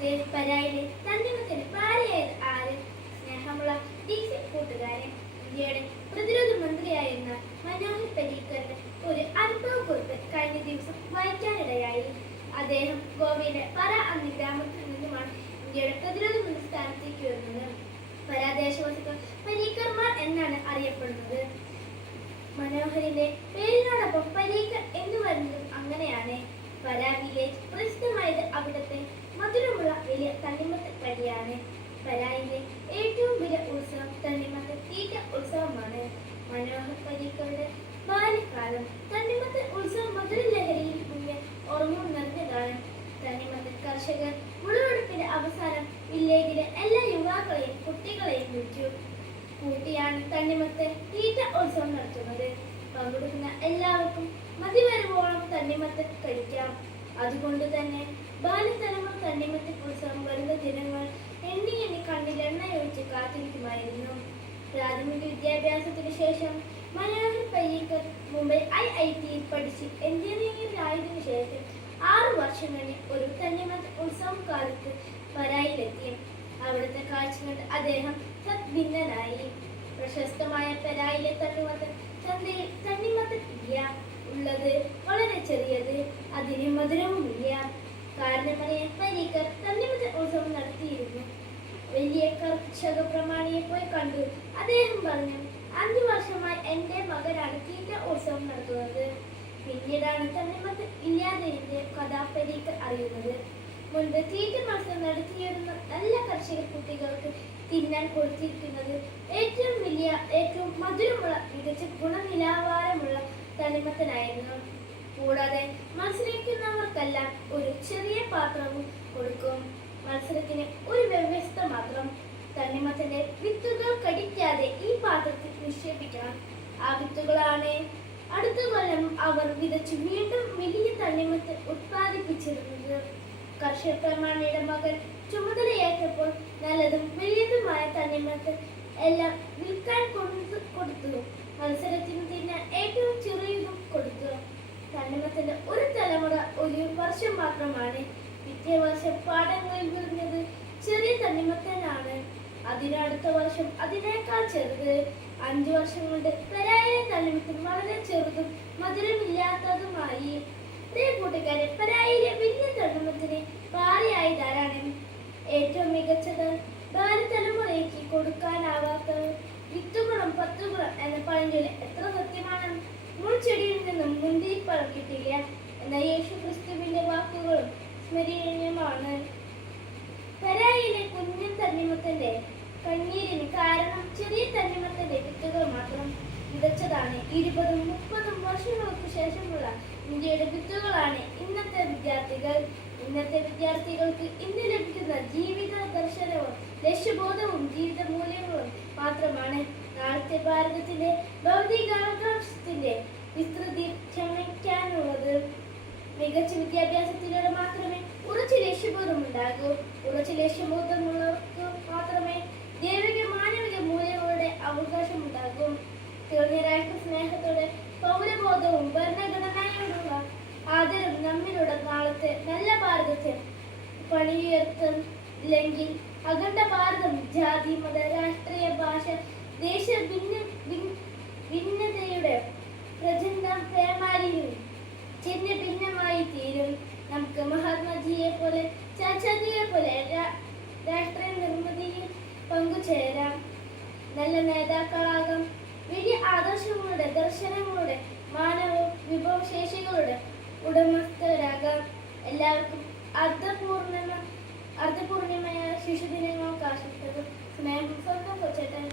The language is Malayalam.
ഇന്നത്തെ പരായിലെ തന്നിമത്തിന് ഭാര്യയായത് ആര്? സ്നേഹമുള്ള ഡീസി കൂട്ടുകാരൻ ഇന്ത്യയുടെ പ്രതിരോധ മന്ത്രിയായിരുന്ന മനോഹർ പരീക്കറിന്റെ ഒരു അനുഭവക്കുറിപ്പ് കഴിഞ്ഞ ദിവസം അദ്ദേഹം ഗോവയിലെ പര എന്ന ഗ്രാമത്തിൽ നിന്നുമാണ് ഇന്ത്യയുടെ പ്രതിരോധ മന്ത്രി എന്നാണ് അറിയപ്പെടുന്നത്. മനോഹരിന്റെ പേരിനോടൊപ്പം എന്ന് വരുന്നതും അങ്ങനെയാണ്. പരാ വില്ലേജ് പ്രസിദ്ധമായത് അവിടുത്തെ മധുരമുള്ള വലിയ തണ്ണിമത്ത് വഴിയാണ് പരായിലെ ഏറ്റവും വലിയ ഉത്സവം തണ്ണിമത്ത് തീറ്റ ഉത്സവമാണ്. മനോഹർ പരീക്കറുടെ ബാല്യകാലം തണ്ണിമത്ത് ഉത്സവം മധുര ലഹരിയിൽ മുന്നേ ഓർമ്മ നിറഞ്ഞതാണ്. തണ്ണിമത്ത് കർഷകർ വിളവെടുപ്പിന്റെ അവസാനം വില്ലേജിലെ എല്ലാ യുവാക്കളെയും കുട്ടികളെയും വിളിച്ചു. കൂട്ടിയാണ് തണ്ണിമത്ത് തീറ്റ ഉത്സവം നടത്തുന്നത്. പങ്കെടുക്കുന്ന എല്ലാവർക്കും മതിവരുവോളം തണ്ണിമത്ത് കഴിക്കാം. അതുകൊണ്ട് തന്നെ ബാല്യതലമുറ തണ്ണിമത്ത് കുറിച്ചും വരുന്ന ദിനങ്ങൾ എണ്ണി എണ്ണി കണ്ണിൽ എണ്ണ ഒഴിച്ച് കാത്തിരിക്കുമായിരുന്നു. പ്രാഥമിക വിദ്യാഭ്യാസത്തിന് ശേഷം മനോഹർ പയ്യക്കർ മുംബൈ ഐ ഐ ടിയിൽ പഠിച്ച് എഞ്ചിനീയറിംഗിലായതിനു ശേഷം ആറു വർഷം കഴിഞ്ഞ് ഒരു തന്നിമത് ഉത്സവം കാലത്ത് പരായിലെത്തി. അവിടുത്തെ കാഴ്ച കണ്ട് അദ്ദേഹം സദ്ഭിന്നനായി. പ്രശസ്തമായ പെരായിലെ തണ്ണിമത്ത് ചന്തയിൽ തണ്ണിമത്ത് ഇല്ല ഉള്ളത് വളരെ ചെറിയത് അതിന് മധുരവുമില്ല. കാരണമറിയാൻ പരീക്കർ തണ്ണിമത്ത് ഉത്സവം നടത്തിയിരുന്നു. വലിയ കർഷക പ്രമാണിയെ പോയി കണ്ടു. അദ്ദേഹം പറഞ്ഞു അഞ്ചു വർഷമായി എന്റെ മകനാണ് തീറ്റ ഉത്സവം നടത്തുന്നത്. പിന്നീടാണ് തണ്ണിമത്ത് ഇല്ലാതിന്റെ കഥ പരീക്കർ അറിയുന്നത്. മുൻപ് തീറ്റ മാസം നടത്തിയിരുന്ന നല്ല കർഷക കുട്ടികൾക്ക് തിന്നാൻ കൊടുത്തിരിക്കുന്നത് ഏറ്റവും വലിയ ഏറ്റവും മധുരമുള്ള മികച്ച ഗുണനിലവാരമുള്ള തണിമത്തനായിരുന്നു കൂടാതെ മത്സരിക്കുന്നവർക്കെല്ലാം ഒരു ചെറിയ പാത്രവും കൊടുക്കും. മത്സരത്തിന് ഒരു വ്യവസ്ഥ മാത്രം തണ്ണിമത്തന്റെ വിത്തുകൾ കടിക്കാതെ ഈ പാത്രത്തിൽ നിക്ഷേപിക്കണം. ആ വിത്തുകളാണ് അടുത്ത കൊല്ലം അവർ വിതച്ച് വീണ്ടും വലിയ തണ്ണിമത്ത് ഉത്പാദിപ്പിച്ചിരുന്നത്. കർഷക മകൻ ചുമതലയേറ്റപ്പോൾ നല്ലതും വലിയതുമായ തണ്ണിമത്ത് എല്ലാം വിൽക്കാൻ കൊടുത്തു മത്സരത്തിന് തിന്നാൻ ഏറ്റവും ചെറിയതും കൊടുത്തു. തണ്ണിമത്തിന്റെ ഒരു തലമുറ ഒരു വർഷം മാത്രമാണ് പിറ്റേ വർഷം പാടങ്ങളിൽ വിളിഞ്ഞത്. ചെറിയ തണ്ണിമത്തനാണ് അതിനടുത്ത വർഷം അതിനേക്കാൾ ചെറുത്. അഞ്ചു വർഷം കൊണ്ട് പരായ തണ്ണിമത്തൻ വളരെ ചെറുതും മധുരമില്ലാത്തതുമായി. കൂട്ടുകാരെ വലിയ തണ്ണിമത്തിന് ഭാര്യയായി ധാരാളം. ഏറ്റവും മികച്ചത് ഭാരതലമുറയ്ക്ക് കൊടുക്കാനാവാത്ത വിത്തുകളും പത്തുകളും എന്ന പഴഞ്ചൊൽ എത്ര സത്യമാണ്? മുൾച്ചെടിയിൽ നിന്നും മുന്തിരിപ്പഴം കിട്ടില്ല. എന്ന യേശു ക്രിസ്തുവിന്റെ വാക്കുകളും സ്മരണീയമാണ്. പരായിലെ കുഞ്ഞു തന്നിമത്തിന്റെ കണ്ണീരിന് കാരണം ചെറിയ തന്നിമത്തിന്റെ വിത്തുകൾ മാത്രം വിതച്ചതാണ്. ഇരുപതും മുപ്പതും വർഷങ്ങൾക്ക് ശേഷമുള്ള ഇന്ത്യയുടെ വിത്തുകളാണ് ഇന്നത്തെ വിദ്യാർത്ഥികൾ. ഇന്നത്തെ വിദ്യാർത്ഥികൾക്ക് ഇന്ന് ലഭിക്കുന്ന ജീവിത ദർശനവും ലക്ഷ്യബോധവും ജീവിത മൂല്യങ്ങളും മാത്രമാണ് നാളത്തെ ഭാരതത്തിന്റെ ഭൗതികാവകാശത്തിന്റെ വിസ്തൃതി ക്ഷമിക്കാനുള്ളത് മികച്ച വിദ്യാഭ്യാസത്തിലൂടെ മാത്രമേ ഉറച്ച ലക്ഷ്യബോധം ഉണ്ടാകൂ. ഉറച്ച ലക്ഷ്യബോധമുള്ളവർക്ക് മാത്രമേ ദൈവിക മാനവിക മൂല്യങ്ങളുടെ അവകാശം ഉണ്ടാകും തീർന്ന രാഷ്ട്ര സ്നേഹത്തോടെ പൗരബോധവും ആദരവും നമ്മിലുള്ള നാളത്തെ നല്ല ഭാരതത്തെ പണിയുയർത്തില്ലെങ്കിൽ അഖണ്ഡ ഭാരതം ജാതി മത രാഷ്ട്രീയ ഭാഷ ദേശ ഭിന്ന ഭിന്ന- ഭിന്നതയുടെ പ്രചണ്ഡ പേമാരിയും ചിന്ന ഭിന്നമായി തീരും. നമുക്ക് മഹാത്മാജിയെ പോലെ ചാച്ചാജിയെ പോലെ രാഷ്ട്രീയ നിർമ്മിതിയിൽ പങ്കുചേരാം. നല്ല നേതാക്കളാകാം. വലിയ ആദർശങ്ങളുടെ ദർശനങ്ങളുടെ മാനവ വിഭവശേഷികളുടെ ഉടമസ്ഥരാകാം. എല്ലാവർക്കും അർദ്ധപൂർണിമ അർത്ഥപൂർണമായ ശിശുദിനങ്ങൾക്ക് ആശംസകൾ സ്നേഹം സ്വന്തം കൊച്ചേട്ടൻ.